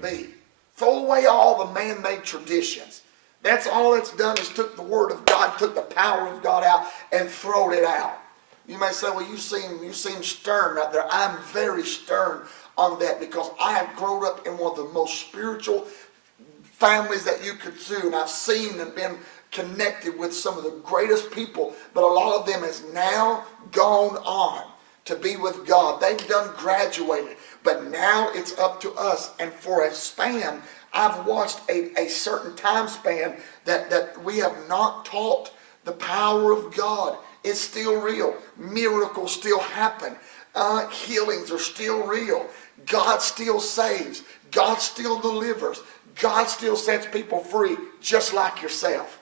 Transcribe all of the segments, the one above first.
be. Throw away all the man-made traditions. That's all it's done is took the Word of God, took the power of God out, and thrown it out. You may say, well, you seem stern out there. I'm very stern on that because I have grown up in one of the most spiritual families that you could see, and I've seen and been connected with some of the greatest people, but a lot of them has now gone on to be with God. They've done graduated, but now it's up to us. And for a span, I've watched a certain time span that we have not taught the power of God. It's still real. Miracles still happen. Healings are still real. God still saves. God still delivers. God still sets people free, just like yourself.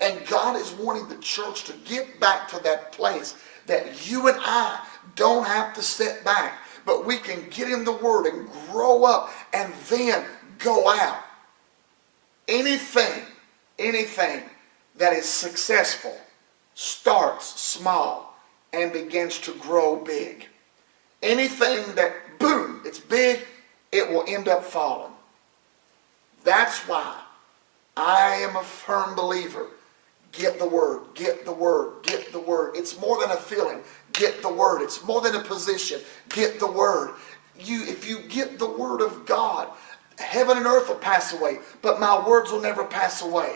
And God is wanting the church to get back to that place that you and I don't have to sit back, but we can get in the Word and grow up and then go out. Anything that is successful starts small and begins to grow big. Anything that, boom, it's big, it will end up falling. That's why I am a firm believer. Get the Word, get the Word, get the Word. It's more than a feeling. Get the Word. It's more than a position. Get the Word. If you get the Word of God, heaven and earth will pass away, but my words will never pass away.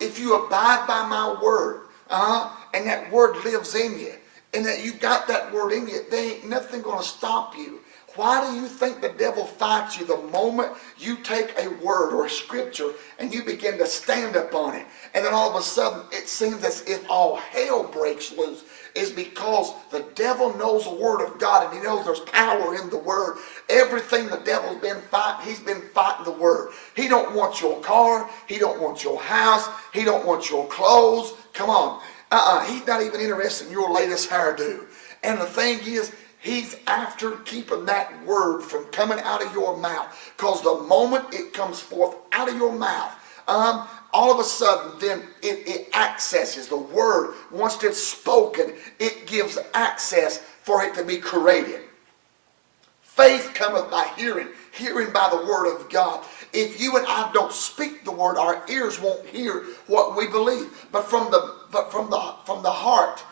If you abide by my Word, and that Word lives in you, and that you got that Word in you, there ain't nothing going to stop you. Why do you think the devil fights you the moment you take a word or a scripture and you begin to stand up on it? And then all of a sudden it seems as if all hell breaks loose. Is because the devil knows the Word of God, and he knows there's power in the Word. Everything the devil's been fighting, he's been fighting the Word. He don't want your car. He don't want your house. He don't want your clothes. Come on. He's not even interested in your latest hairdo. And the thing is, he's after keeping that word from coming out of your mouth. Because the moment it comes forth out of your mouth, all of a sudden then it accesses the word. Once it's spoken, it gives access for it to be created. Faith cometh by hearing, hearing by the Word of God. If you and I don't speak the word, our ears won't hear what we believe. But from the heart,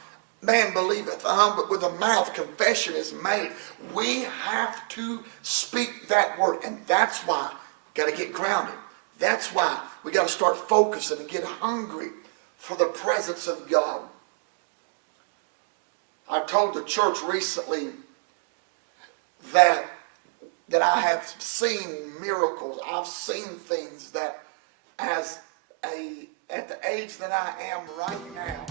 man believeth, but with the mouth confession is made. We have to speak that word, and that's why we got to get grounded. That's why we got to start focusing and get hungry for the presence of God. I told the church recently that I have seen miracles. I've seen things that at the age that I am right now,